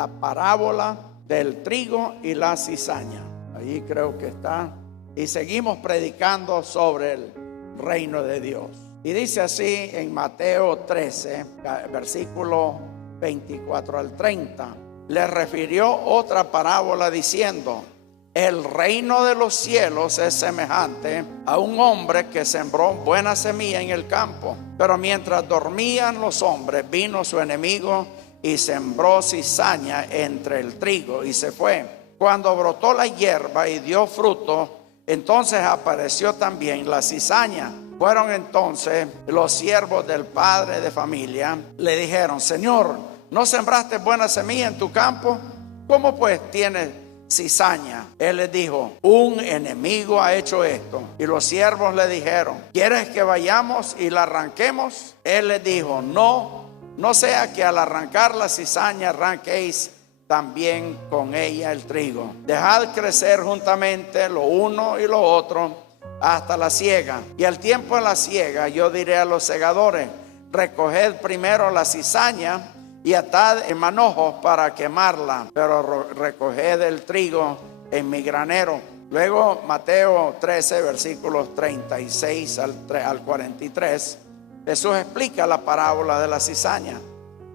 la parábola del trigo y la cizaña. Ahí creo que está. Y seguimos predicando sobre el reino de Dios. Y dice así en Mateo 13, versículo 24 al 30. Le refirió otra parábola diciendo: el reino de los cielos es semejante a un hombre que sembró buena semilla en el campo. Pero mientras dormían los hombres, vino su enemigo y sembró cizaña entre el trigo y se fue. Cuando brotó la hierba y dio fruto, entonces apareció también la cizaña. Fueron entonces los siervos del padre de familia, le dijeron: Señor, ¿no sembraste buena semilla en tu campo? ¿Cómo pues tienes cizaña? Él les dijo: un enemigo ha hecho esto. Y los siervos le dijeron: ¿quieres que vayamos y la arranquemos? Él les dijo: no sea que al arrancar la cizaña arranquéis también con ella el trigo. Dejad crecer juntamente lo uno y lo otro hasta la siega. Y al tiempo de la siega yo diré a los segadores: recoged primero la cizaña y atad en manojos para quemarla, pero recoged el trigo en mi granero. Luego Mateo 13, versículos 36 al 43, Jesús explica la parábola de la cizaña.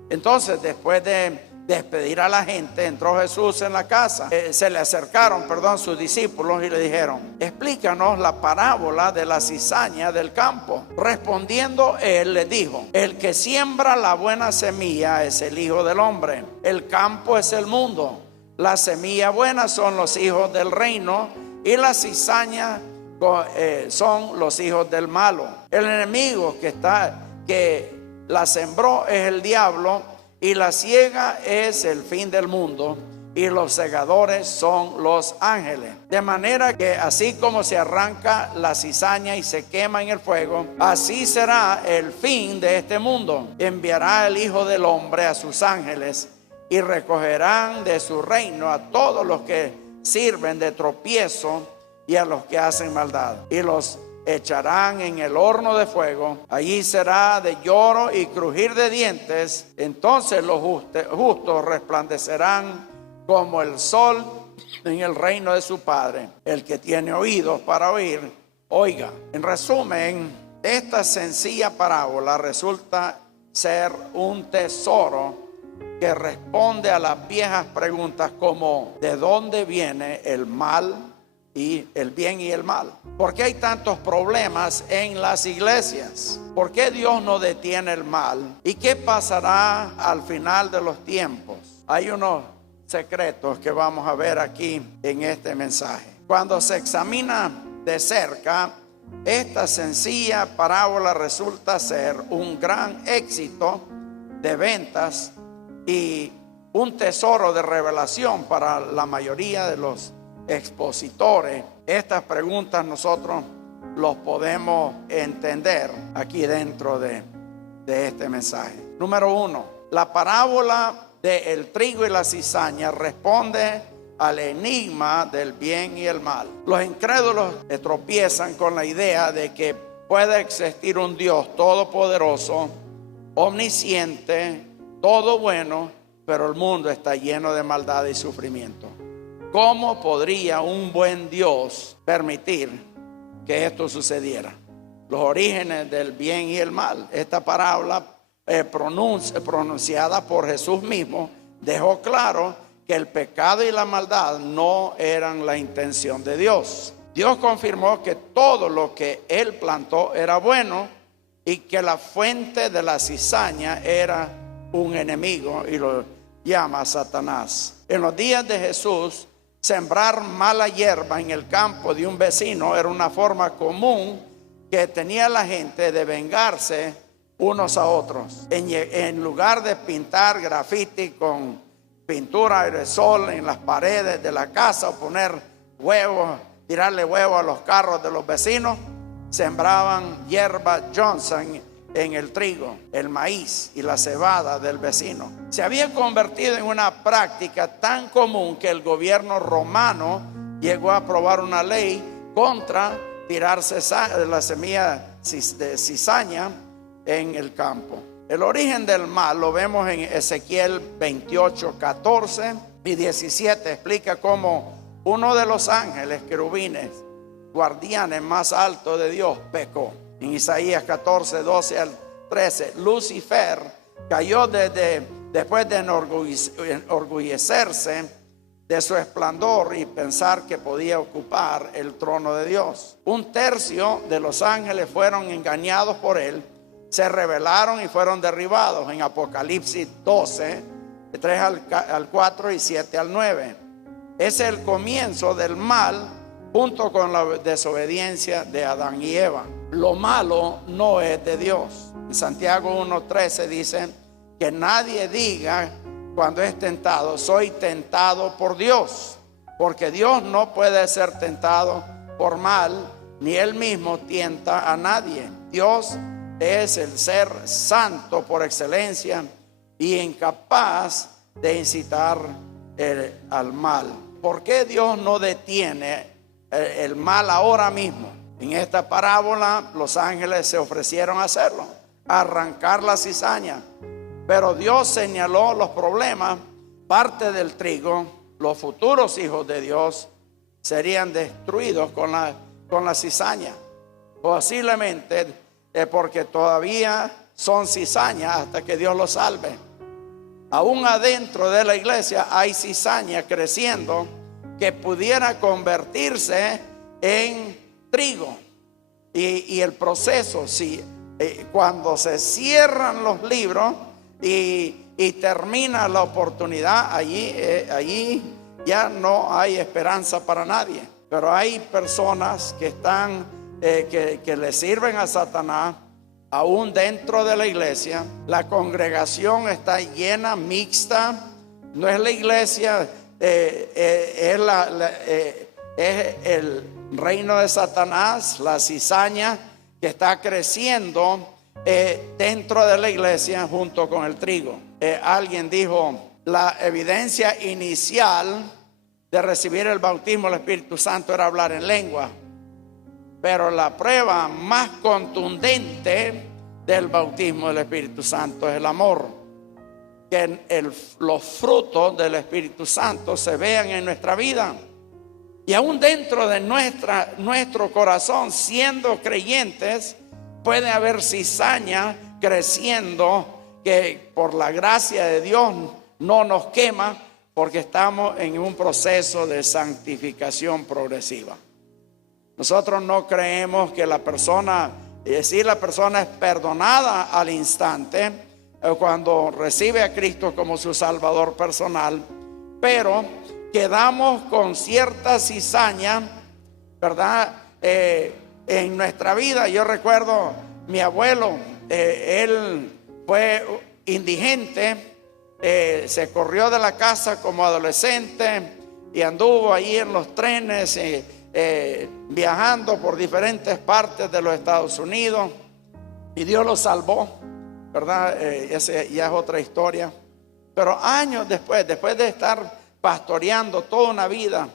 Entonces, después de despedir a la gente, entró Jesús en la casa. Se le acercaron, sus discípulos y le dijeron: explícanos la parábola de la cizaña del campo. Respondiendo él le dijo: el que siembra la buena semilla es el Hijo del Hombre. El campo es el mundo. La semilla buena son los hijos del reino y la cizaña son los hijos del malo. El enemigo que la sembró es el diablo, y la siega es el fin del mundo, y los segadores son los ángeles. De manera que así como se arranca la cizaña y se quema en el fuego, así será el fin de este mundo. Enviará el Hijo del Hombre a sus ángeles, y recogerán de su reino a todos los que sirven de tropiezo y a los que hacen maldad, y los echarán en el horno de fuego. Allí será de lloro y crujir de dientes. Entonces los justos resplandecerán como el sol en el reino de su Padre. El que tiene oídos para oír, oiga. En resumen, esta sencilla parábola resulta ser un tesoro que responde a las viejas preguntas como: ¿de dónde viene el mal y el bien y el mal? ¿Por qué hay tantos problemas en las iglesias? ¿Por qué Dios no detiene el mal? ¿Y qué pasará al final de los tiempos? Hay unos secretos que vamos a ver aquí en este mensaje. Cuando se examina de cerca, esta sencilla parábola resulta ser un gran éxito de ventas y un tesoro de revelación para la mayoría de los expositores. Estas preguntas nosotros los podemos entender aquí dentro de este mensaje. Número 1, la parábola del trigo y la cizaña responde al enigma del bien y el mal. Los incrédulos tropiezan con la idea de que puede existir un Dios todopoderoso, omnisciente, todo bueno, pero el mundo está lleno de maldad y sufrimiento. ¿Cómo podría un buen Dios permitir que esto sucediera? Los orígenes del bien y el mal. Esta parábola pronunciada por Jesús mismo dejó claro que el pecado y la maldad no eran la intención de Dios. Dios confirmó que todo lo que Él plantó era bueno y que la fuente de la cizaña era un enemigo, y lo llama Satanás. En los días de Jesús, sembrar mala hierba en el campo de un vecino era una forma común que tenía la gente de vengarse unos a otros. En lugar de pintar grafiti con pintura aerosol en las paredes de la casa, o poner huevos, tirarle huevos a los carros de los vecinos, sembraban hierba Johnson en el trigo, el maíz y la cebada del vecino. Se había convertido en una práctica tan común que el gobierno romano llegó a aprobar una ley contra tirarse la semilla de cizaña en el campo. El origen del mal lo vemos en Ezequiel 28, 14 y 17. Explica cómo uno de los ángeles querubines, guardianes más altos de Dios, pecó. En Isaías 14, 12 al 13, Lucifer cayó después de enorgullecerse de su esplendor y pensar que podía ocupar el trono de Dios. Un tercio de los ángeles fueron engañados por él, se rebelaron y fueron derribados en Apocalipsis 12, 3 al 4 y 7 al 9. Es el comienzo del mal junto con la desobediencia de Adán y Eva. Lo malo no es de Dios. En Santiago 1:13 dice que nadie diga cuando es tentado, soy tentado por Dios, porque Dios no puede ser tentado por mal, ni él mismo tienta a nadie. Dios es el ser santo por excelencia y incapaz de incitar al mal. ¿Por qué Dios no detiene el mal ahora mismo? En esta parábola los ángeles se ofrecieron a hacerlo, a arrancar la cizaña. Pero Dios señaló los problemas. Parte del trigo, los futuros hijos de Dios, serían destruidos con la cizaña. Posiblemente porque todavía son cizaña hasta que Dios los salve. Aún adentro de la iglesia hay cizaña creciendo que pudiera convertirse en trigo. Y el proceso, cuando se cierran los libros y termina la oportunidad, allí ya no hay esperanza para nadie. Pero hay personas que están que le sirven a Satanás aún dentro de la iglesia. La congregación está llena, mixta. No es la iglesia, es el reino de Satanás, la cizaña que está creciendo dentro de la iglesia junto con el trigo. Alguien dijo, la evidencia inicial de recibir el bautismo del Espíritu Santo era hablar en lengua, pero la prueba más contundente del bautismo del Espíritu Santo es el amor. Que los frutos del Espíritu Santo se vean en nuestra vida. Y aún dentro de nuestro corazón, siendo creyentes, puede haber cizaña creciendo que por la gracia de Dios no nos quema, porque estamos en un proceso de santificación progresiva. Nosotros no creemos que la persona es perdonada al instante cuando recibe a Cristo como su Salvador personal, pero quedamos con cierta cizaña, ¿verdad? En nuestra vida. Yo recuerdo mi abuelo, él fue indigente, se corrió de la casa como adolescente y anduvo ahí en los trenes, viajando por diferentes partes de los Estados Unidos, y Dios lo salvó, ¿verdad? Esa ya es otra historia. Pero años después de estar pastoreando toda una vida,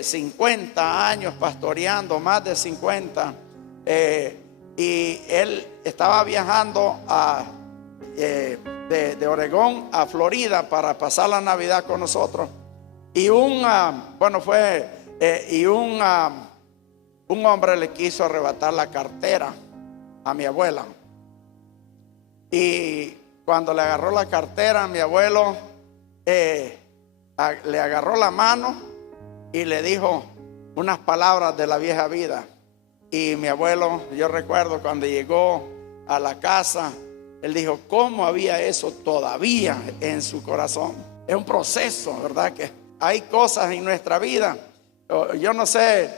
50 años pastoreando, más de 50, y él estaba viajando de Oregón a Florida para pasar la Navidad con nosotros, y un hombre le quiso arrebatar la cartera a mi abuela. Y cuando le agarró la cartera, mi abuelo le agarró la mano y le dijo unas palabras de la vieja vida. Y mi abuelo, yo recuerdo cuando llegó a la casa, él dijo, ¿cómo había eso todavía en su corazón? Es un proceso, ¿verdad? Que hay cosas en nuestra vida. Yo no sé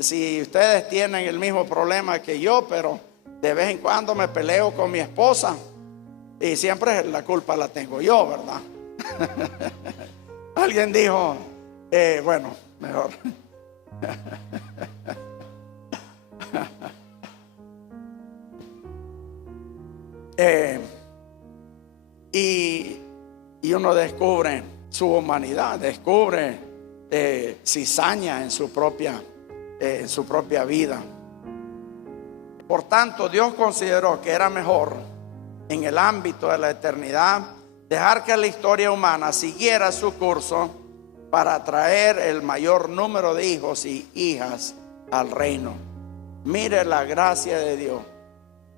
si ustedes tienen el mismo problema que yo, pero de vez en cuando me peleo con mi esposa y siempre la culpa la tengo yo, ¿verdad? Alguien dijo, bueno, mejor. Y uno descubre su humanidad, descubre cizaña en su propia vida. Por tanto, Dios consideró que era mejor en el ámbito de la eternidad, dejar que la historia humana siguiera su curso para atraer el mayor número de hijos y hijas al reino. Mire la gracia de Dios.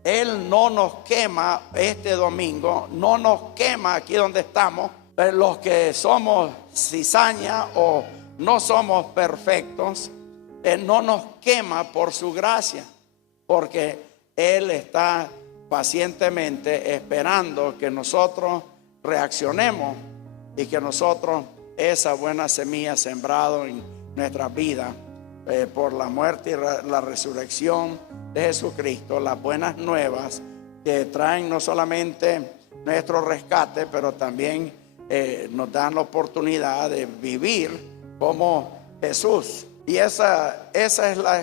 Él no nos quema este domingo, no nos quema aquí donde estamos, los que somos cizaña o no somos perfectos. Él no nos quema por su gracia, porque Él está pacientemente esperando que nosotros reaccionemos y que nosotros esa buena semilla sembrado en nuestra vida por la muerte y la resurrección de Jesucristo, las buenas nuevas que traen no solamente nuestro rescate, pero también nos dan la oportunidad de vivir como Jesús. Y esa es la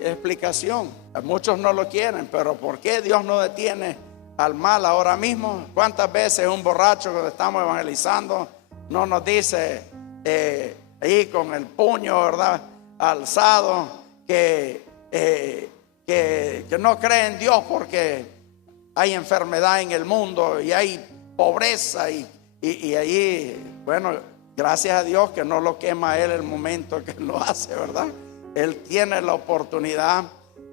explicación. Muchos no lo quieren, pero ¿por qué Dios no detiene al mal ahora mismo? ¿Cuántas veces un borracho cuando estamos evangelizando no nos dice ahí con el puño, ¿verdad?, alzado, que no cree en Dios porque hay enfermedad en el mundo y hay pobreza y ahí, bueno, gracias a Dios que no lo quema a él el momento que lo hace, ¿verdad? Él tiene la oportunidad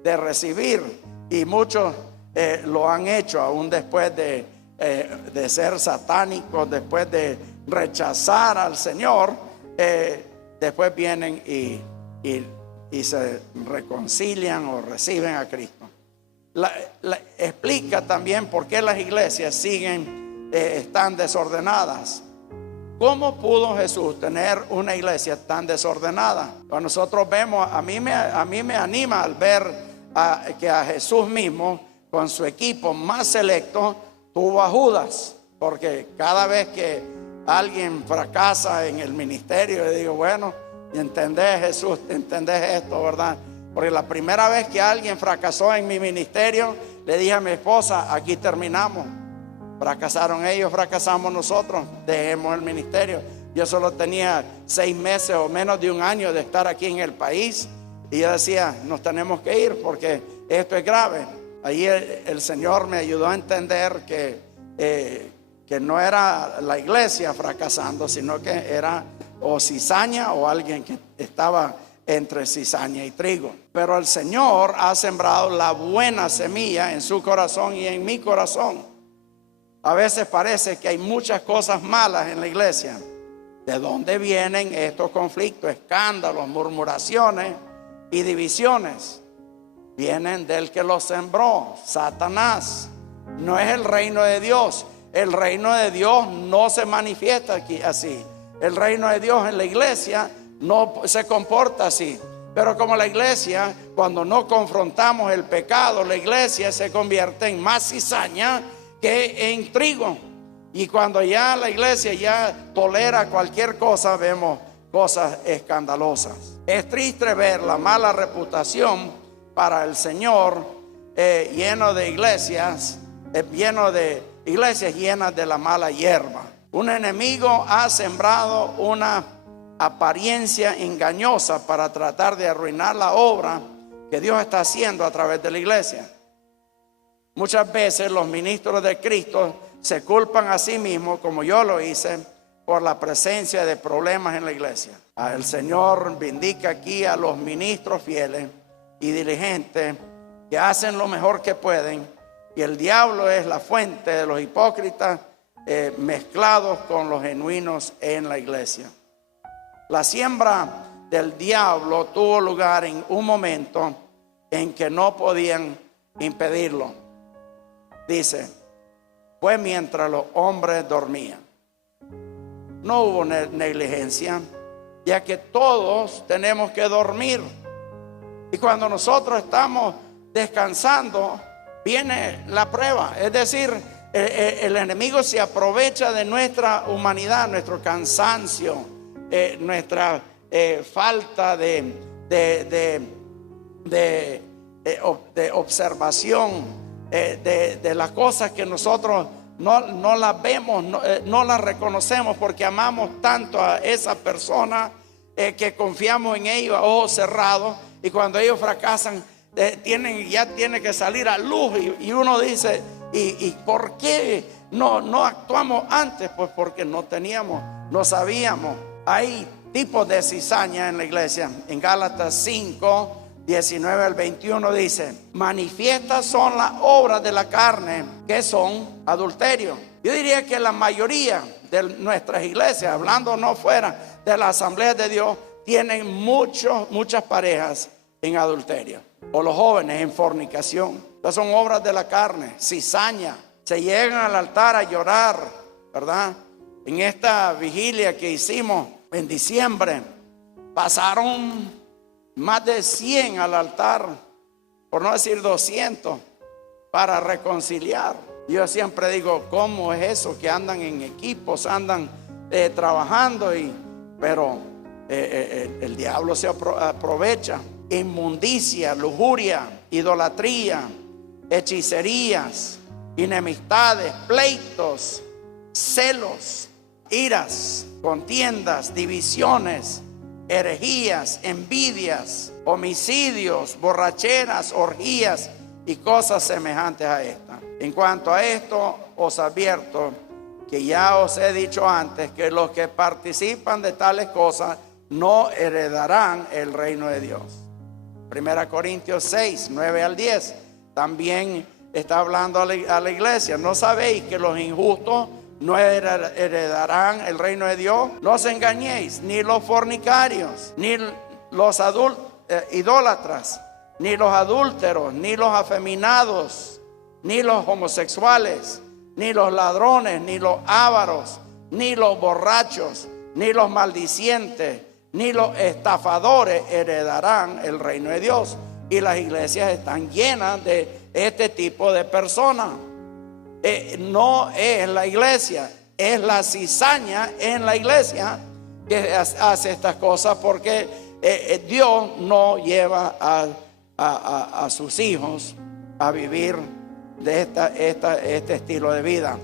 de recibir, y muchos lo han hecho aún después de ser satánicos, después de rechazar al Señor, después vienen y se reconcilian o reciben a Cristo. Explica también por qué las iglesias están desordenadas. ¿Cómo pudo Jesús tener una iglesia tan desordenada? Cuando nosotros vemos, a mí me anima al ver que a Jesús mismo, con su equipo más selecto, tuvo a Judas, porque cada vez que alguien fracasa en el ministerio, le digo, bueno, ¿entendés, Jesús? ¿Entendés esto, verdad? Porque la primera vez que alguien fracasó en mi ministerio, le dije a mi esposa, aquí terminamos. Fracasaron ellos, fracasamos nosotros, dejemos el ministerio. Yo solo tenía 6 meses o menos de un año de estar aquí en el país, y yo decía, nos tenemos que ir porque esto es grave. Ahí el Señor me ayudó a entender que no era la iglesia fracasando, sino que era o cizaña o alguien que estaba entre cizaña y trigo. Pero el Señor ha sembrado la buena semilla en su corazón y en mi corazón. A veces parece que hay muchas cosas malas en la iglesia. ¿De dónde vienen estos conflictos, escándalos, murmuraciones y divisiones? Vienen del que los sembró, Satanás. No es el reino de Dios. El reino de Dios no se manifiesta aquí así. El reino de Dios en la iglesia no se comporta así. Pero como la iglesia, cuando no confrontamos el pecado, la iglesia se convierte en más cizaña que en trigo. Y cuando ya la iglesia ya tolera cualquier cosa, vemos cosas escandalosas. Es triste ver la mala reputación para el Señor lleno de iglesias llenas de la mala hierba. Un enemigo ha sembrado una apariencia engañosa para tratar de arruinar la obra que Dios está haciendo a través de la iglesia. Muchas veces los ministros de Cristo se culpan a sí mismos, como yo lo hice, por la presencia de problemas en la iglesia. El Señor vindica aquí a los ministros fieles y diligentes que hacen lo mejor que pueden, y el diablo es la fuente de los hipócritas mezclados con los genuinos en la iglesia. La siembra del diablo tuvo lugar en un momento en que no podían impedirlo. Dice, fue mientras los hombres dormían. No hubo negligencia, ya que todos tenemos que dormir. Y cuando nosotros estamos descansando, viene la prueba. Es decir, el enemigo se aprovecha de nuestra humanidad, nuestro cansancio, nuestra falta de observación de las cosas que nosotros no las vemos, no las reconocemos, porque amamos tanto a esa persona que confiamos en ellos a ojos cerrados, y cuando ellos fracasan ya tiene que salir a luz, y uno dice, ¿Y por qué no actuamos antes? Pues porque no sabíamos. Hay tipos de cizaña en la iglesia. En Gálatas 5, 19 al 21 dice: manifiestas son las obras de la carne, que son adulterio. Yo diría que la mayoría de nuestras iglesias, hablando no fuera de la Asamblea de Dios, tienen muchas parejas en adulterio, o los jóvenes en fornicación. Estas son obras de la carne, cizaña. Se llegan al altar a llorar, ¿verdad? En esta vigilia que hicimos en diciembre, pasaron más de 100 al altar, por no decir 200, para reconciliar. Yo siempre digo, ¿cómo es eso? Que andan en equipos, andan trabajando, pero el diablo se aprovecha. Inmundicia, lujuria, idolatría, hechicerías, enemistades, pleitos, celos, iras, contiendas, divisiones, herejías, envidias, homicidios, borracheras, orgías y cosas semejantes a esta. En cuanto a esto, os advierto que ya os he dicho antes que los que participan de tales cosas no heredarán el reino de Dios. 1 Corintios 6, 9 al 10 también está hablando a la iglesia. ¿No sabéis que los injustos no heredarán el reino de Dios? No os engañéis, ni los fornicarios, ni los idólatras, ni los adúlteros, ni los afeminados, ni los homosexuales, ni los ladrones, ni los ávaros, ni los borrachos, ni los maldicientes, ni los estafadores heredarán el reino de Dios. Y las iglesias están llenas de este tipo de personas. No es la iglesia, es la cizaña en la iglesia que hace estas cosas, porque Dios no lleva a sus hijos a vivir de este estilo de vida.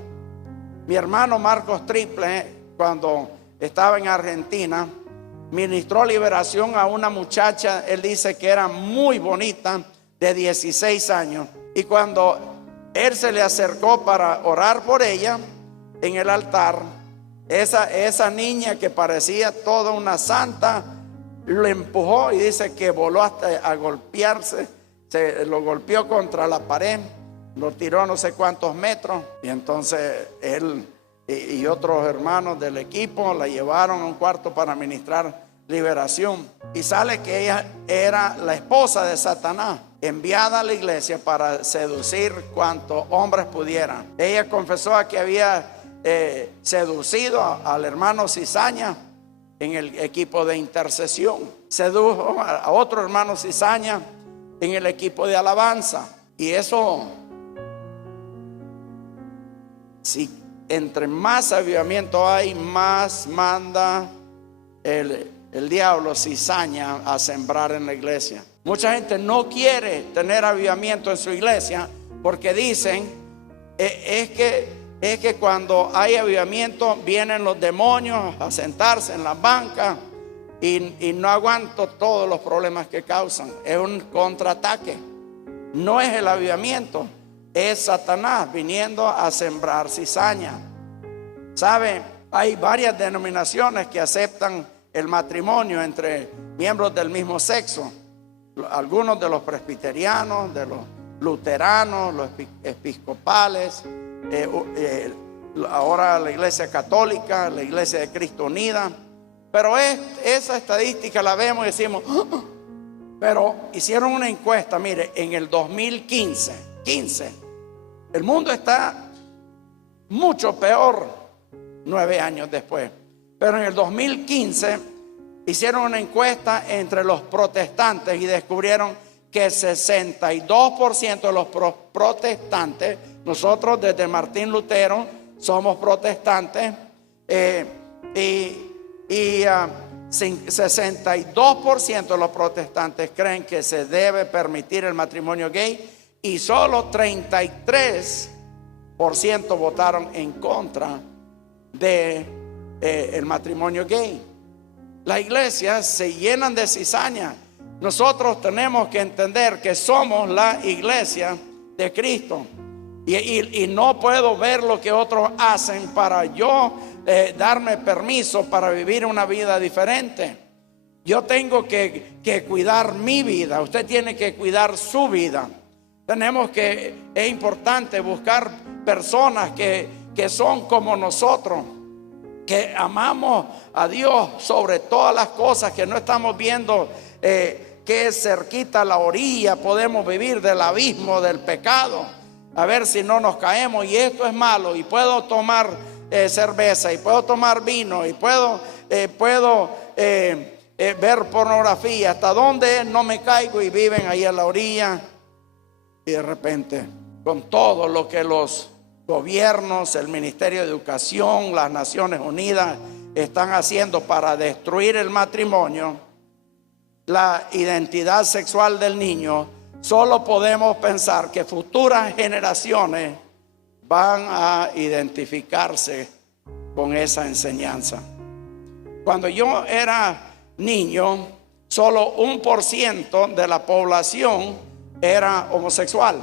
Mi hermano Marcos Triple, cuando estaba en Argentina, ministró liberación a una muchacha. Él dice que era muy bonita, de 16 años. Y cuando él se le acercó para orar por ella en el altar, esa niña que parecía toda una santa, lo empujó y dice que voló hasta a golpearse. Lo golpeó contra la pared, lo tiró no sé cuántos metros. Y entonces él y otros hermanos del equipo la llevaron a un cuarto para ministrar liberación. Y sale que ella era la esposa de Satanás, enviada a la iglesia para seducir cuantos hombres pudieran. Ella confesó que había seducido al hermano Cizaña en el equipo de intercesión. Sedujo a otro hermano Cizaña en el equipo de alabanza. Y eso, si entre más avivamiento hay, más manda el diablo cizaña a sembrar en la iglesia. Mucha gente no quiere tener avivamiento en su iglesia porque dicen es que cuando hay avivamiento vienen los demonios a sentarse en las bancas y no aguanto todos los problemas que causan. Es un contraataque. No es el avivamiento, es Satanás viniendo a sembrar cizaña. ¿Sabe? Hay varias denominaciones que aceptan el matrimonio entre miembros del mismo sexo. Algunos de los presbiterianos, de los luteranos, los episcopales, ahora la iglesia católica, la iglesia de Cristo Unida. Pero esa estadística la vemos y decimos, pero hicieron una encuesta, mire, en el 2015, el mundo está mucho peor 9 años después. Pero en el 2015 hicieron una encuesta entre los protestantes y descubrieron que 62% de los protestantes, nosotros desde Martín Lutero somos protestantes, y 62% de los protestantes creen que se debe permitir el matrimonio gay y solo 33% votaron en contra de el matrimonio gay. Las iglesias se llenan de cizaña. Nosotros tenemos que entender que somos la iglesia de Cristo y no puedo ver lo que otros hacen para yo darme permiso para vivir una vida diferente. Yo tengo que cuidar mi vida. Usted tiene que cuidar su vida. Es importante buscar personas que son como nosotros, que amamos a Dios sobre todas las cosas, que no estamos viendo que cerquita a la orilla podemos vivir del abismo del pecado, a ver si no nos caemos. Y esto es malo, y puedo tomar cerveza, y puedo tomar vino, y puedo ver pornografía. ¿Hasta dónde no me caigo? Y viven ahí a la orilla. Y de repente, con todo lo que los gobiernos, el Ministerio de Educación, las Naciones Unidas están haciendo para destruir el matrimonio, la identidad sexual del niño, solo podemos pensar que futuras generaciones van a identificarse con esa enseñanza. Cuando yo era niño, solo 1% de la población era homosexual.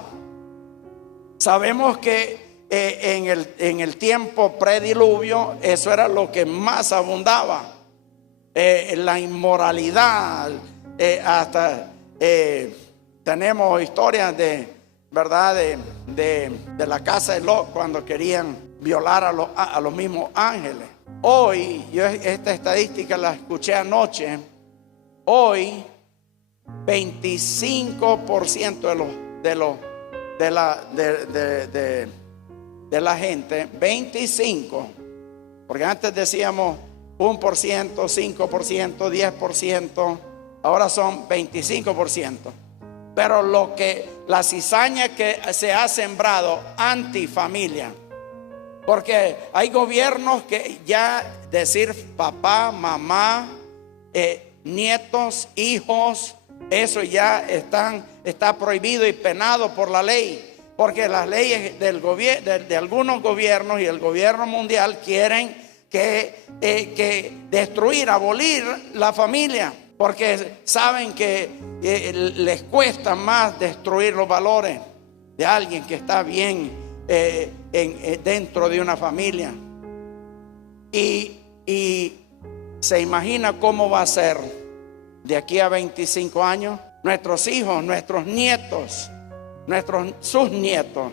Sabemos que en el tiempo prediluvio eso era lo que más abundaba. La inmoralidad, hasta tenemos historias de la casa de Lot, cuando querían violar a los mismos ángeles. Hoy, yo esta estadística la escuché anoche. Hoy 25% de la gente, 25, porque antes decíamos 1%, 5%, 10%, ahora son 25%. Pero la cizaña que se ha sembrado antifamilia, porque hay gobiernos que ya decir papá, mamá, nietos, hijos, eso ya está prohibido y penado por la ley, porque las leyes de algunos gobiernos y el gobierno mundial quieren que destruir, abolir la familia, porque saben que les cuesta más destruir los valores de alguien que está bien dentro de una familia. Y se imagina cómo va a ser de aquí a 25 años. Nuestros hijos, nuestros nietos, sus nietos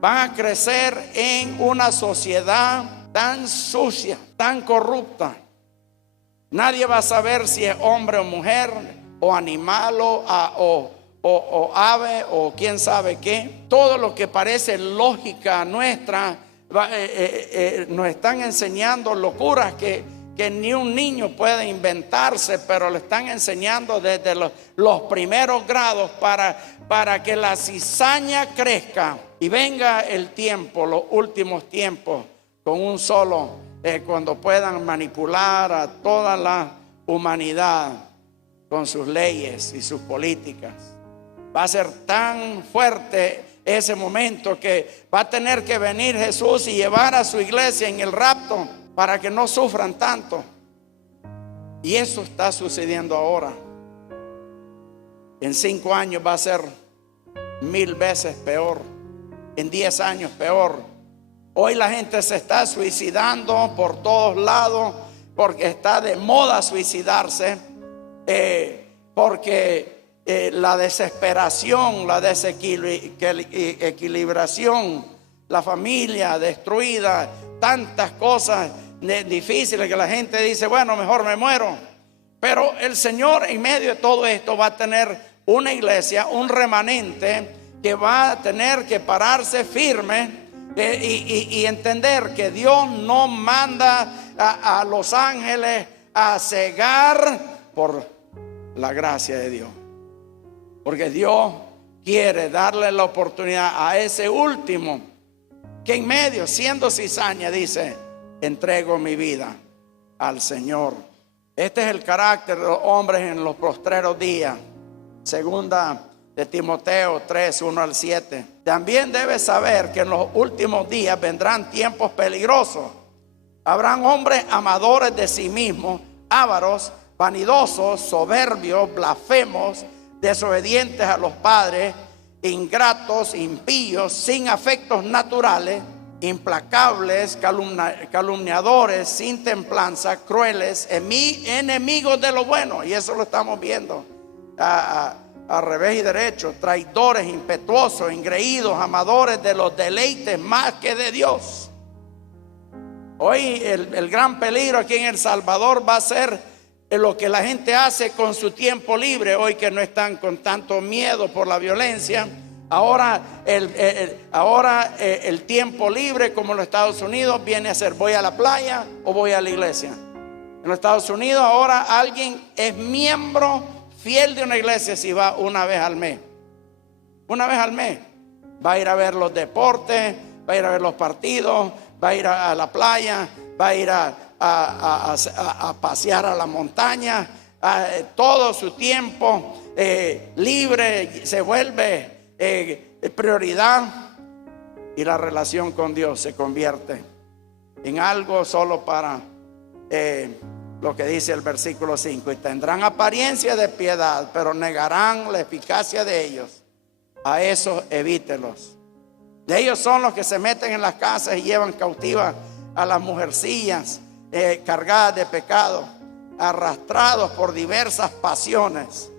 van a crecer en una sociedad tan sucia, tan corrupta. Nadie va a saber si es hombre o mujer, o animal o ave, o quién sabe qué. Todo lo que parece lógica nuestra, nos están enseñando locuras que ni un niño puede inventarse, pero le están enseñando desde los primeros grados para que la cizaña crezca y venga el tiempo, los últimos tiempos, con un solo, cuando puedan manipular a toda la humanidad con sus leyes y sus políticas. Va a ser tan fuerte ese momento que va a tener que venir Jesús y llevar a su iglesia en el rapto para que no sufran tanto. Y eso está sucediendo ahora. En 5 años va a ser 1000 veces peor. En 10 años peor. Hoy la gente se está suicidando por todos lados, porque está de moda suicidarse, porque la desesperación, la desequilibración, la familia destruida, tantas cosas difíciles que la gente dice, bueno, mejor me muero. Pero el Señor en medio de todo esto va a tener una iglesia, un remanente que va a tener que pararse firme y entender que Dios no manda a los ángeles a cegar por la gracia de Dios, porque Dios quiere darle la oportunidad a ese último que en medio, siendo cizaña, dice, entrego mi vida al Señor. Este es el carácter de los hombres en los postreros días. Segunda de Timoteo 3, 1 al 7. También debes saber que en los últimos días vendrán tiempos peligrosos. Habrán hombres amadores de sí mismos, ávaros, vanidosos, soberbios, blasfemos, desobedientes a los padres, ingratos, impíos, sin afectos naturales, implacables, calumniadores, sin templanza, crueles, enemigos de lo bueno. Y eso lo estamos viendo a revés y derecho. Traidores, impetuosos, engreídos, amadores de los deleites más que de Dios. Hoy el gran peligro aquí en El Salvador va a ser lo que la gente hace con su tiempo libre. Hoy que no están con tanto miedo por la violencia. Ahora el tiempo libre, como en los Estados Unidos, viene a ser: voy a la playa o voy a la iglesia. En los Estados Unidos ahora alguien es miembro fiel de una iglesia si va una vez al mes. Una vez al mes. Va a ir a ver los deportes, va a ir a ver los partidos, va a ir a la playa, va a ir a pasear a la montaña. Todo su tiempo libre se vuelve prioridad, y la relación con Dios se convierte en algo solo para lo que dice el versículo 5: y tendrán apariencia de piedad, pero negarán la eficacia de ellos. A esos evítelos. De ellos son los que se meten en las casas y llevan cautivas a las mujercillas cargadas de pecado, arrastrados por diversas pasiones.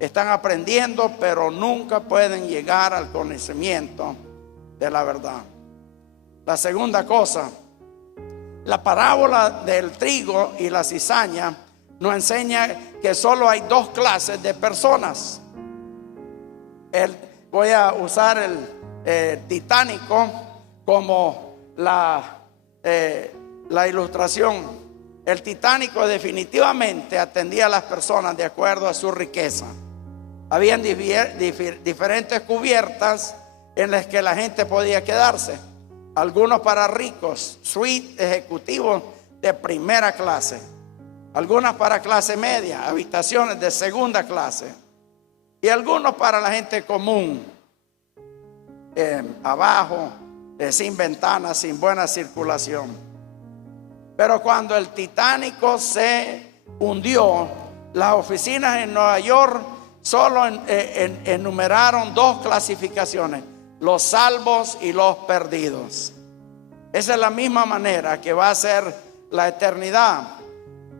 Están aprendiendo, pero nunca pueden llegar al conocimiento de la verdad. La segunda cosa, la parábola del trigo y la cizaña nos enseña que solo hay dos clases de personas. Voy a usar el Titánico como la ilustración. El Titánico definitivamente atendía a las personas de acuerdo a su riqueza. Habían diferentes cubiertas en las que la gente podía quedarse. Algunos para ricos, suite ejecutivos de primera clase. Algunas para clase media, habitaciones de segunda clase. Y algunos para la gente común, abajo, sin ventanas, sin buena circulación. Pero cuando el Titánico se hundió, las oficinas en Nueva York solo enumeraron dos clasificaciones: los salvos y los perdidos. Esa es la misma manera que va a ser la eternidad.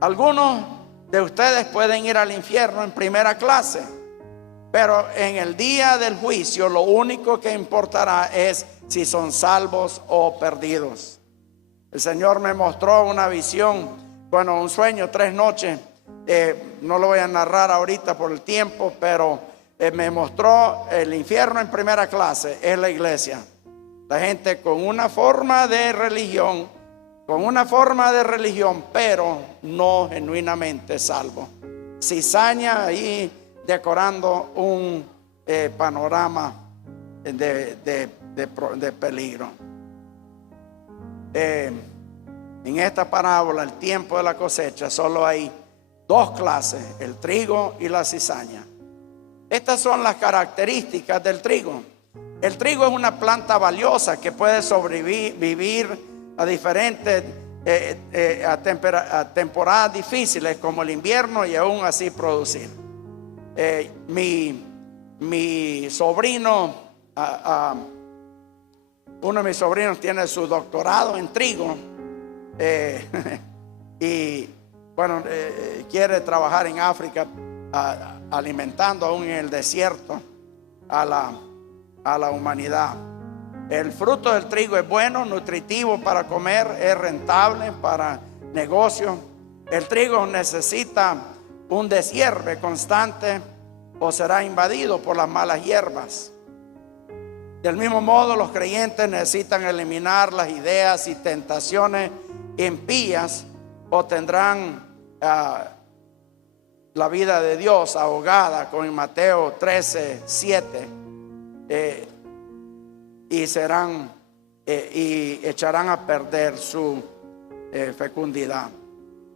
Algunos de ustedes pueden ir al infierno en primera clase, pero en el día del juicio lo único que importará es si son salvos o perdidos. El Señor me mostró una visión, un sueño, 3 noches. No lo voy a narrar ahorita por el tiempo, pero me mostró el infierno en primera clase, es la iglesia. La gente con una forma de religión, pero no genuinamente salvo. Cizaña ahí decorando un panorama de peligro. En esta parábola, el tiempo de la cosecha, solo hay dos clases: el trigo y la cizaña. Estas son las características del trigo. El trigo es una planta valiosa que puede sobrevivir a diferentes a temporadas difíciles como el invierno, y aún así producir. Mi sobrino, uno de mis sobrinos tiene su doctorado en trigo, y quiere trabajar en África, alimentando aún en el desierto a la humanidad. El fruto del trigo es bueno, nutritivo para comer, es rentable para negocios. El trigo necesita un deshierve constante o será invadido por las malas hierbas. Del mismo modo, los creyentes necesitan eliminar las ideas y tentaciones impías, o tendrán la vida de Dios ahogada, como en Mateo 13:7, y echarán a perder su fecundidad.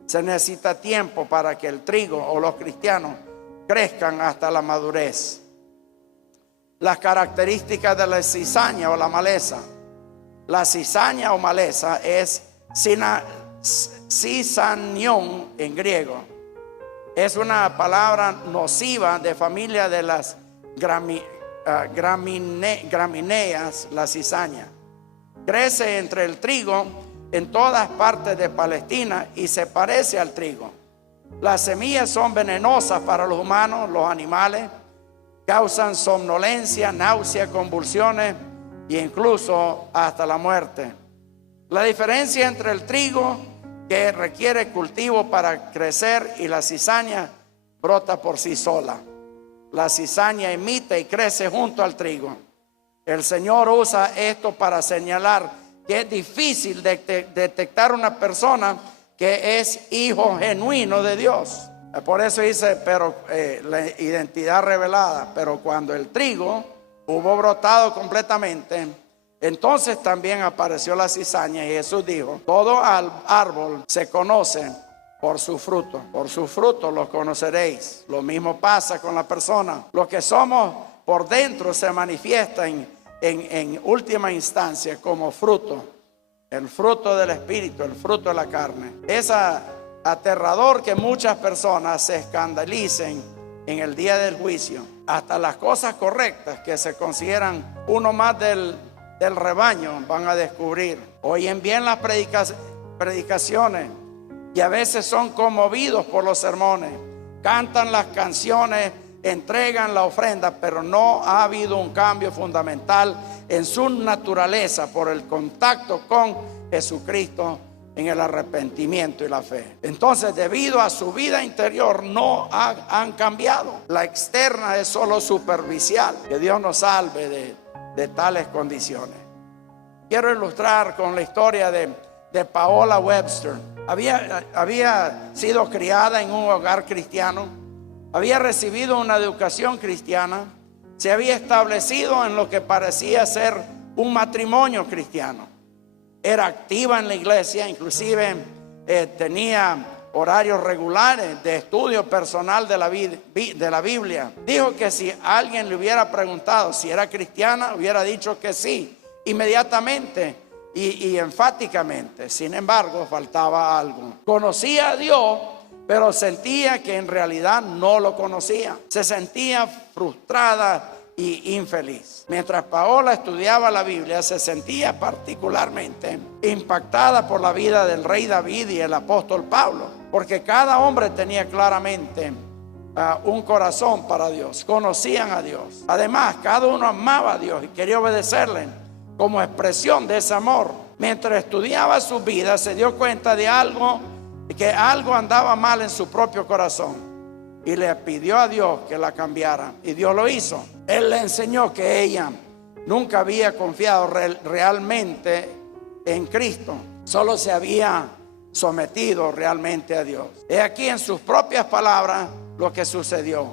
Se necesita tiempo para que el trigo o los cristianos crezcan hasta la madurez. Las características de la cizaña o la maleza. La cizaña o maleza es cizañón en griego. Es una palabra nociva de familia de las gramíneas, la cizaña. Crece entre el trigo en todas partes de Palestina y se parece al trigo. Las semillas son venenosas para los humanos, los animales, causan somnolencia, náusea, convulsiones e incluso hasta la muerte. La diferencia entre el trigo, que requiere cultivo para crecer, y la cizaña brota por sí sola. La cizaña imita y crece junto al trigo. El Señor usa esto para señalar que es difícil detectar una persona que es hijo genuino de Dios. Por eso dice, pero la identidad revelada. Pero cuando el trigo hubo brotado completamente, entonces también apareció la cizaña, y Jesús dijo: todo árbol se conoce por su fruto. Por su fruto los conoceréis. Lo mismo pasa con la persona. Lo que somos por dentro se manifiesta en última instancia como fruto. El fruto del Espíritu, el fruto de la carne. Es aterrador que muchas personas se escandalicen en el día del juicio. Hasta las cosas correctas que se consideran uno más del rebaño van a descubrir. Oyen bien las predicaciones y a veces son conmovidos por los sermones. Cantan las canciones, entregan la ofrenda, pero no ha habido un cambio fundamental en su naturaleza por el contacto con Jesucristo en el arrepentimiento y la fe. Entonces, debido a su vida interior, no han cambiado. La externa es solo superficial. Que Dios nos salve de tales condiciones. Quiero ilustrar con la historia de Paola Webster. Había sido criada en un hogar cristiano, había recibido una educación cristiana, se había establecido en lo que parecía ser un matrimonio cristiano. Era activa en la iglesia, inclusive tenía horarios regulares de estudio personal de la Biblia. Dijo que si alguien le hubiera preguntado si era cristiana, hubiera dicho que sí, inmediatamente y enfáticamente. Sin embargo, faltaba algo. Conocía a Dios, pero sentía que en realidad no lo conocía. Se sentía frustrada y infeliz. Mientras Paola estudiaba la Biblia, se sentía particularmente impactada por la vida del rey David y el apóstol Pablo, porque cada hombre tenía claramente un corazón para Dios, conocían a Dios. Además, cada uno amaba a Dios y quería obedecerle como expresión de ese amor. Mientras estudiaba su vida, se dio cuenta de que algo andaba mal en su propio corazón, y le pidió a Dios que la cambiara, y Dios lo hizo. Él le enseñó que ella nunca había confiado realmente en Cristo, solo se había sometido realmente a Dios. He aquí en sus propias palabras lo que sucedió.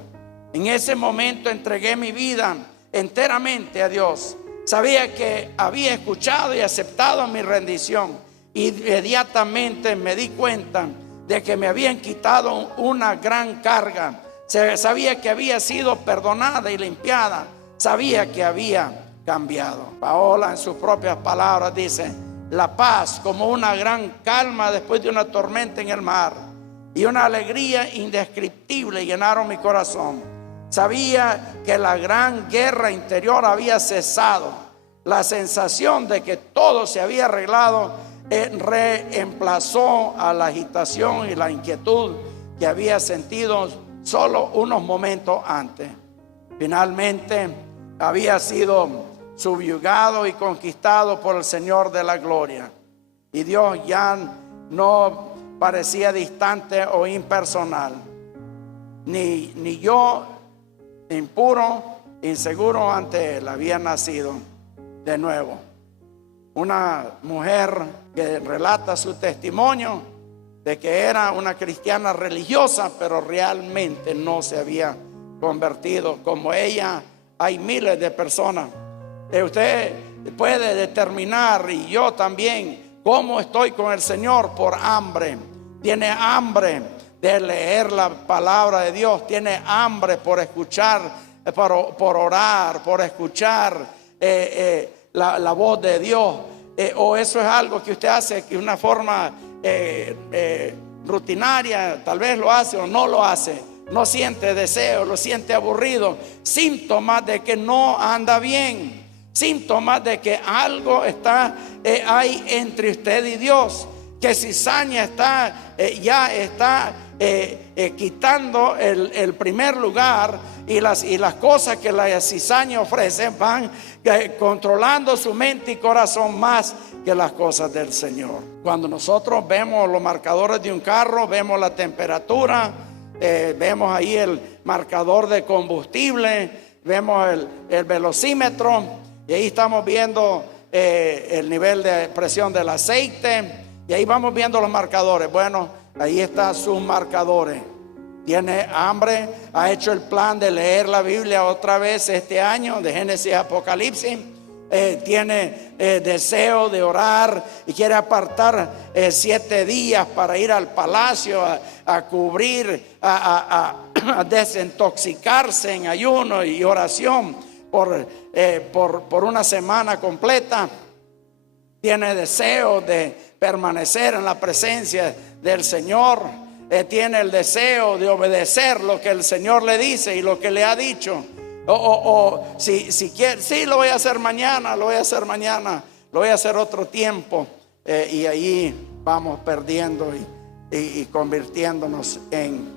En ese momento entregué mi vida enteramente a Dios. Sabía que había escuchado y aceptado mi rendición. Inmediatamente me di cuenta de que me habían quitado una gran carga. Sabía que había sido perdonada y limpiada. Sabía que había cambiado. Paola, en sus propias palabras, dice: la paz como una gran calma después de una tormenta en el mar y una alegría indescriptible llenaron mi corazón. Sabía que la gran guerra interior había cesado. La sensación de que todo se había arreglado reemplazó a la agitación y la inquietud que había sentido solo unos momentos antes. Finalmente había sido subyugado y conquistado por el Señor de la gloria, y Dios ya no parecía distante o impersonal. Ni yo, impuro, inseguro ante Él, había nacido de nuevo. Una mujer que relata su testimonio de que era una cristiana religiosa, pero realmente no se había convertido. Como ella, hay miles de personas. Usted puede determinar, y yo también, cómo estoy con el Señor por hambre. Tiene hambre de leer la palabra de Dios, tiene hambre por escuchar, por orar, por escuchar la voz de Dios. O eso es algo que usted hace de una forma rutinaria, tal vez lo hace o no lo hace, no siente deseo, lo siente aburrido, síntomas de que no anda bien, síntomas de que algo hay entre usted y Dios, que cizaña ya está quitando el primer lugar, y las cosas que la cizaña ofrece van controlando su mente y corazón más que las cosas del Señor. Cuando nosotros vemos los marcadores de un carro, vemos la temperatura, vemos ahí el marcador de combustible, vemos el velocímetro, y ahí estamos viendo el nivel de presión del aceite, y ahí vamos viendo los marcadores. Bueno, ahí están sus marcadores. Tiene hambre, ha hecho el plan de leer la Biblia otra vez este año, de Génesis a Apocalipsis. Tiene deseo de orar y quiere apartar 7 días para ir al palacio a cubrir, a desintoxicarse en ayuno y oración por una semana completa. Tiene deseo de permanecer en la presencia del Señor. Tiene el deseo de obedecer lo que el Señor le dice y lo que le ha dicho. Si quiere, sí, lo voy a hacer mañana, lo voy a hacer otro tiempo. Y ahí vamos perdiendo y convirtiéndonos en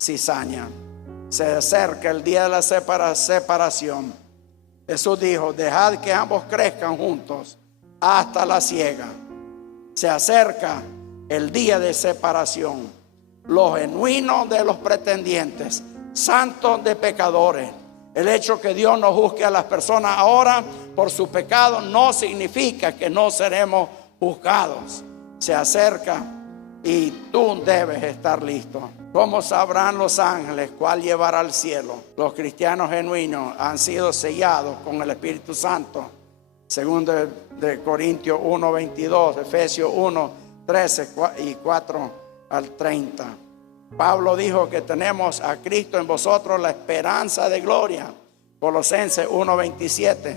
cizaña. Se acerca el día de la separación. Jesús dijo: dejad que ambos crezcan juntos hasta la siega. Se acerca el día de separación. Los genuinos de los pretendientes, santos de pecadores. El hecho que Dios no juzgue a las personas ahora por su pecado no significa que no seremos juzgados. Se acerca y tú debes estar listo. ¿Cómo sabrán los ángeles cuál llevará al cielo? Los cristianos genuinos han sido sellados con el Espíritu Santo. Segundo de Corintios 1:22, Efesios 1:13 y 4 al 30. Pablo dijo que tenemos a Cristo en vosotros, la esperanza de gloria. Colosenses 1:27.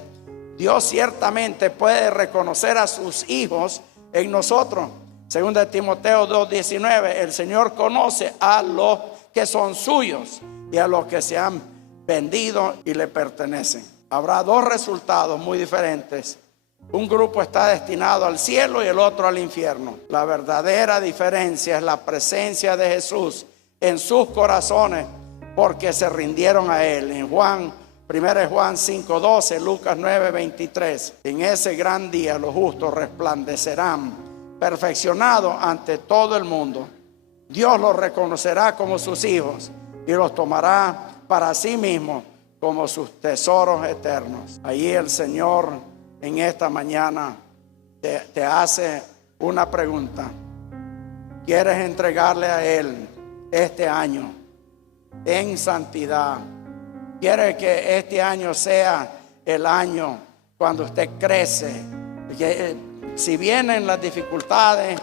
Dios ciertamente puede reconocer a sus hijos en nosotros. Segunda de Timoteo 2:19. El Señor conoce a los que son suyos y a los que se han vendido y le pertenecen. Habrá dos resultados muy diferentes. Un grupo está destinado al cielo y el otro al infierno. La verdadera diferencia es la presencia de Jesús en sus corazones, porque se rindieron a Él. En 1 Juan 5:12, Lucas 9:23. En ese gran día los justos resplandecerán, perfeccionados ante todo el mundo. Dios los reconocerá como sus hijos y los tomará para sí mismo como sus tesoros eternos. Allí el Señor en esta mañana te hace una pregunta. ¿Quieres entregarle a Él este año en santidad? ¿Quieres que este año sea el año cuando usted crece? Que, si vienen las dificultades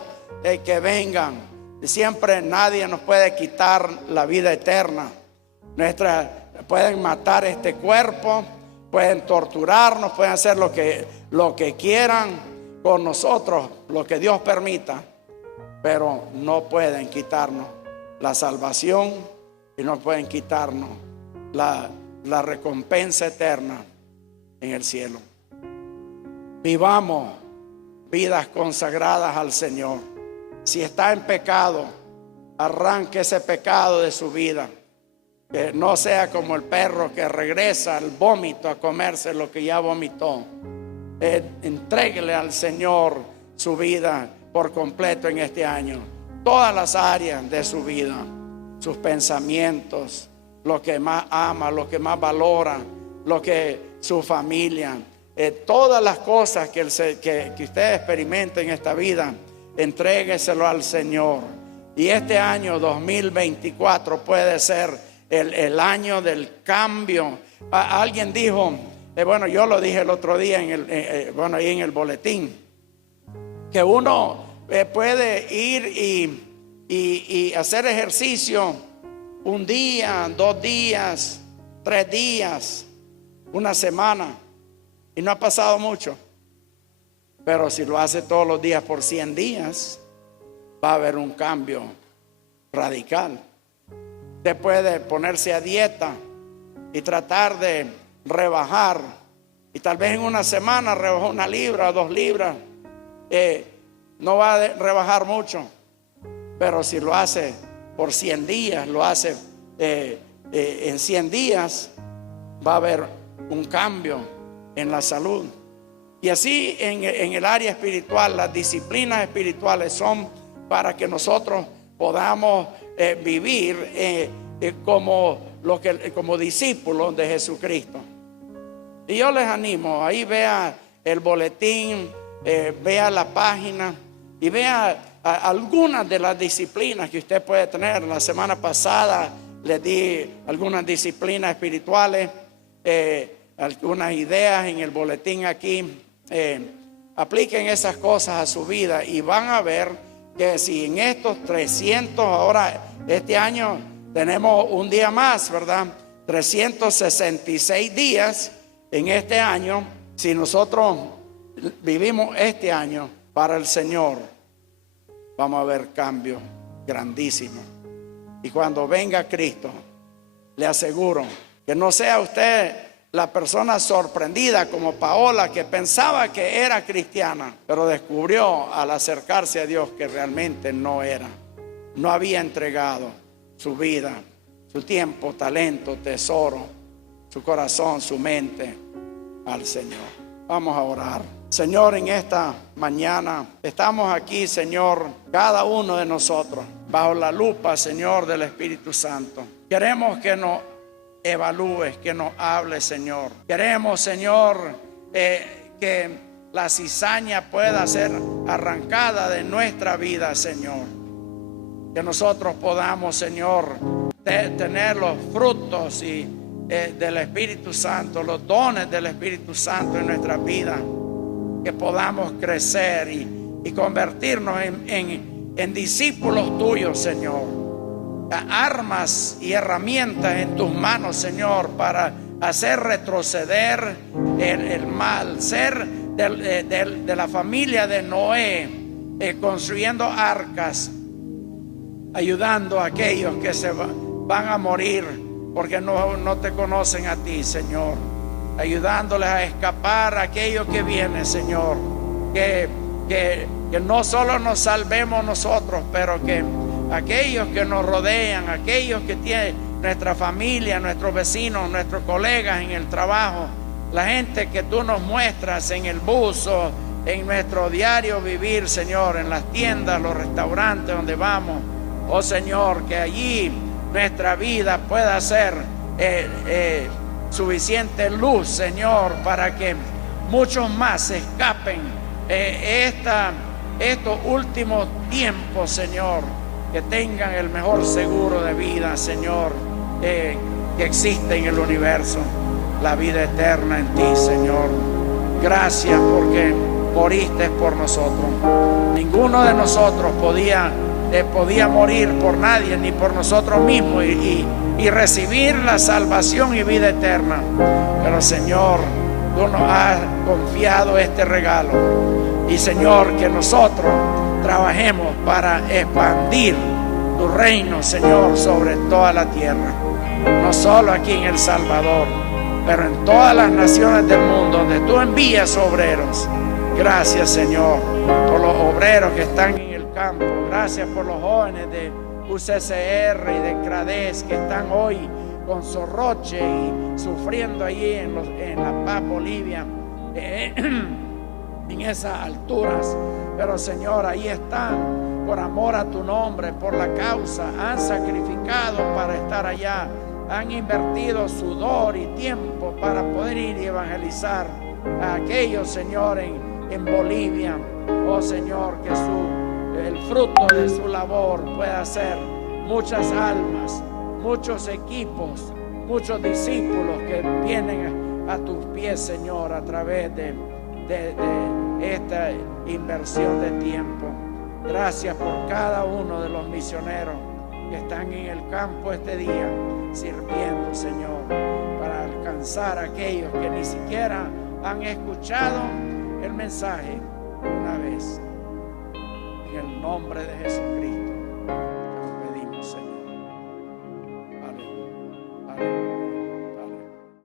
que vengan, siempre nadie nos puede quitar la vida eterna. Pueden matar este cuerpo, pueden torturarnos, pueden hacer lo que quieran con nosotros, lo que Dios permita, pero no pueden quitarnos la salvación y no pueden quitarnos la recompensa eterna en el cielo. Vivamos vidas consagradas al Señor. Si está en pecado, arranque ese pecado de su vida. Que no sea como el perro que regresa al vómito a comerse lo que ya vomitó. Entréguele al Señor su vida por completo en este año. Todas las áreas de su vida, sus pensamientos, lo que más ama, lo que más valora, su familia, todas las cosas que usted experimente en esta vida, entrégueselo al Señor. Y este año 2024 puede ser el año del cambio. Alguien dijo, bueno, yo lo dije el otro día ahí en el boletín, que uno puede ir y hacer ejercicio un día, 2 días, 3 días, una semana, y no ha pasado mucho. Pero si lo hace todos los días por 100 días, va a haber un cambio radical. Usted puede ponerse a dieta y tratar de rebajar, y tal vez en una semana rebajó 1 libra o 2 libras. No va a rebajar mucho, pero si lo hace por 100 días, lo hace en 100 días, va a haber un cambio en la salud. Y así en el área espiritual, las disciplinas espirituales son para que nosotros podamos vivir como discípulos de Jesucristo. Y yo les animo, ahí vea el boletín, vea la página y vea algunas de las disciplinas que usted puede tener. La semana pasada les di algunas disciplinas espirituales, algunas ideas en el boletín aquí. Apliquen esas cosas a su vida y van a ver que si en estos 300, ahora este año tenemos un día más, ¿verdad? 366 días en este año. Si nosotros vivimos este año para el Señor, vamos a ver cambios grandísimos. Y cuando venga Cristo, le aseguro que no sea usted la persona sorprendida como Paola, que pensaba que era cristiana, pero descubrió al acercarse a Dios que realmente no era. No había entregado su vida, su tiempo, talento, tesoro, su corazón, su mente al Señor. Vamos a orar. Señor, en esta mañana estamos aquí, Señor, cada uno de nosotros, bajo la lupa, Señor, del Espíritu Santo. Queremos que nos evalúes, que nos hables, Señor. Queremos, Señor, que la cizaña pueda ser arrancada de nuestra vida, Señor. Que nosotros podamos, Señor, tener los frutos del Espíritu Santo, los dones del Espíritu Santo en nuestra vida. Que podamos crecer y convertirnos en discípulos tuyos, Señor. Armas y herramientas en tus manos, Señor, para hacer retroceder el mal. Ser de la familia de Noé, construyendo arcas, ayudando a aquellos que se van a morir porque no te conocen a ti, Señor. Ayudándoles a escapar a aquellos que vienen, Señor. Que no solo nos salvemos nosotros, pero que aquellos que nos rodean, aquellos que tienen nuestra familia, nuestros vecinos, nuestros colegas en el trabajo, la gente que tú nos muestras en el bus o en nuestro diario vivir, Señor, en las tiendas, los restaurantes donde vamos. Oh Señor, que allí nuestra vida pueda ser suficiente luz, Señor, para que muchos más escapen estos últimos tiempos, Señor. Que tengan el mejor seguro de vida, Señor, que existe en el universo, la vida eterna en ti, Señor. Gracias porque moriste por nosotros. Ninguno de nosotros podía morir por nadie, ni por nosotros mismos, y recibir la salvación y vida eterna. Pero, Señor, tú nos has confiado este regalo. Y, Señor, que nosotros trabajemos para expandir tu reino, Señor, sobre toda la tierra. No solo aquí en El Salvador, pero en todas las naciones del mundo donde tú envías obreros. Gracias, Señor, por los obreros que están en el campo. Gracias por los jóvenes de UCCR y de CRADES que están hoy con Sorroche y sufriendo allí en La Paz, Bolivia, en esas alturas. Pero, Señor, ahí están por amor a tu nombre, por la causa. Han sacrificado para estar allá. Han invertido sudor y tiempo para poder ir y evangelizar a aquellos, Señor, en Bolivia. Oh, Señor, que el fruto de su labor pueda ser muchas almas, muchos equipos, muchos discípulos que vienen a tus pies, Señor, a través de esta inversión de tiempo. Gracias por cada uno de los misioneros que están en el campo este día sirviendo, Señor, para alcanzar a aquellos que ni siquiera han escuchado el mensaje una vez. en el nombre de Jesucristo.